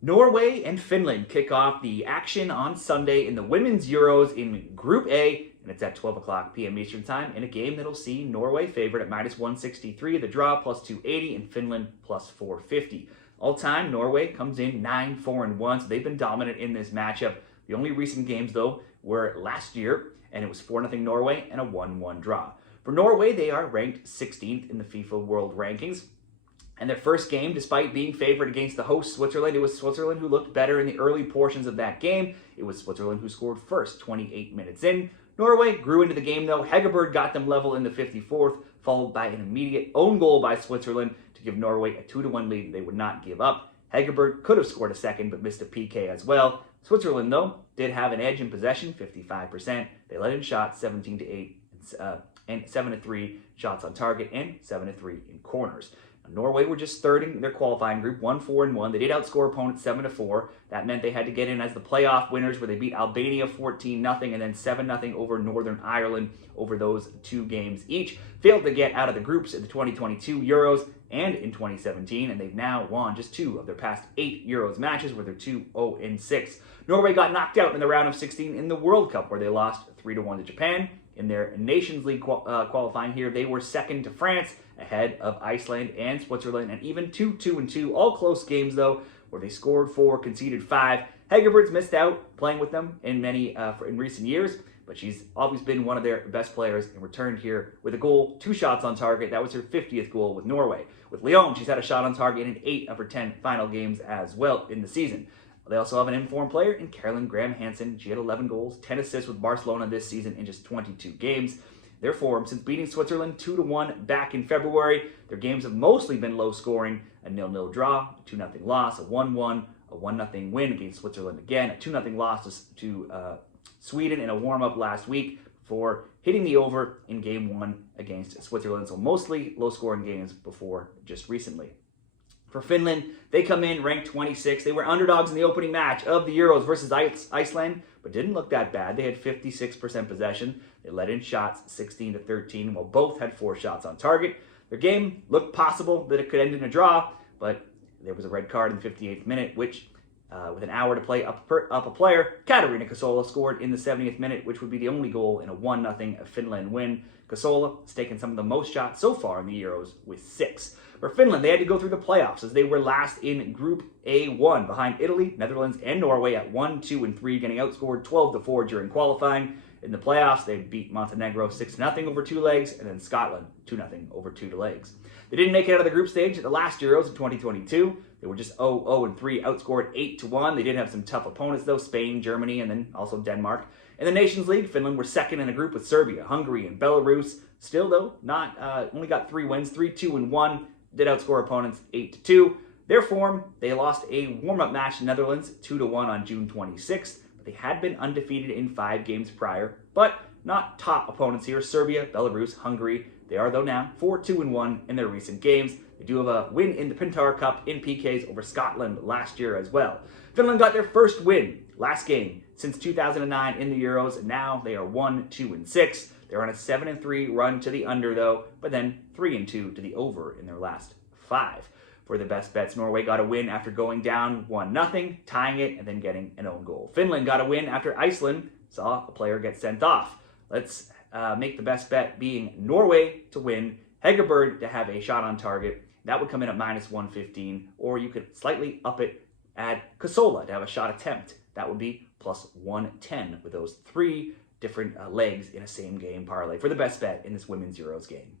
Norway and Finland kick off the action on Sunday in the Women's Euros in Group A, and it's at 12 o'clock p.m. Eastern Time in a game that'll see Norway favored at minus 163, the draw plus 280, and Finland plus 450. All time, Norway comes in 9-4-1, so they've been dominant in this matchup. The only recent games, though, were last year, and it was 4-0 Norway and a 1-1 draw. For Norway, they are ranked 16th in the FIFA World Rankings. And their first game, despite being favored against the host Switzerland, it was Switzerland who looked better in the early portions of that game. It was Switzerland who scored first, 28 minutes in. Norway grew into the game, though. Hegerberg got them level in the 54th, followed by an immediate own goal by Switzerland to give Norway a 2-1 lead they would not give up. Hegerberg could have scored a second, but missed a PK as well. Switzerland, though, did have an edge in possession, 55%. They let in shots, 17-8, and 7-3 shots on target, and 7-3 in corners. Norway were just third in their qualifying group, 1-4-1. They did outscore opponents 7-4. That meant they had to get in as the playoff winners, where they beat Albania 14-0 and then 7-0 over Northern Ireland over those two games each. Failed to get out of the groups in the 2022 Euros and in 2017, and they've now won just 2 of their past 8 Euros matches, where they're 2-0-6. Norway got knocked out in the round of 16 in the World Cup, where they lost 3-1 to Japan. In their Nations League qualifying here, they were second to France, ahead of Iceland and Switzerland, and even 2-2-2. All close games, though, where they scored 4, conceded 5. Hegerberg's missed out playing with them in recent years, but she's always been one of their best players and returned here with a goal, 2 shots on target. That was her 50th goal with Norway. With Lyon, she's had a shot on target in 8 of her 10 final games as well in the season. They also have an informed player in Caroline Graham-Hansen. She had 11 goals, 10 assists with Barcelona this season in just 22 games. Their form, since beating Switzerland 2-1 back in February, their games have mostly been low scoring: a 0-0 draw, a 2-0 loss, a 1-1, a 1-0 win against Switzerland again, a 2-0 loss to Sweden in a warm-up last week before hitting the over in Game 1 against Switzerland. So mostly low-scoring games before just recently. For Finland, they come in ranked 26. They were underdogs in the opening match of the Euros versus Iceland, but didn't look that bad. They had 56% possession. They let in shots 16-13, while both had 4 shots on target. Their game looked possible that it could end in a draw, but there was a red card in the 58th minute, which, with an hour to play up a player, Katarina Kasola scored in the 70th minute, which would be the only goal in a 1-0 Finland win. Kasola has taken some of the most shots so far in the Euros with 6. For Finland, they had to go through the playoffs as they were last in Group A1 behind Italy, Netherlands, and Norway at 1, 2, and 3, getting outscored 12-4 during qualifying. In the playoffs, they beat Montenegro 6-0 over 2 legs, and then Scotland 2-0 over 2 legs. They didn't make it out of the group stage at the last Euros in 2022. They were just 0-3, outscored 8-1. They did have some tough opponents, though: Spain, Germany, and then also Denmark. In the Nations League, Finland were second in a group with Serbia, Hungary, and Belarus. Still, though, only got 3 wins, 3-2-1. Did outscore opponents 8-2. Their form, they lost a warm-up match to Netherlands 2-1 on June 26th. But they had been undefeated in 5 games prior, but not top opponents here: Serbia, Belarus, Hungary. They are, though, now 4-2-1 in their recent games. They do have a win in the Pintar Cup in PKs over Scotland last year as well. Finland got their first win last game since 2009 in the Euros, and now they are 1-2-6. They're on a 7-3 run to the under, though, but then 3-2 to the over in their last 5. For the best bets, Norway got a win after going down 1-0, tying it, and then getting an own goal. Finland got a win after Iceland saw a player get sent off. Let's make the best bet being Norway to win, Hegerberg to have a shot on target. That would come in at minus 115, or you could slightly up it, add Kasola to have a shot attempt. That would be plus 110 with those 3 different legs in a same game parlay for the best bet in this Women's Euros game.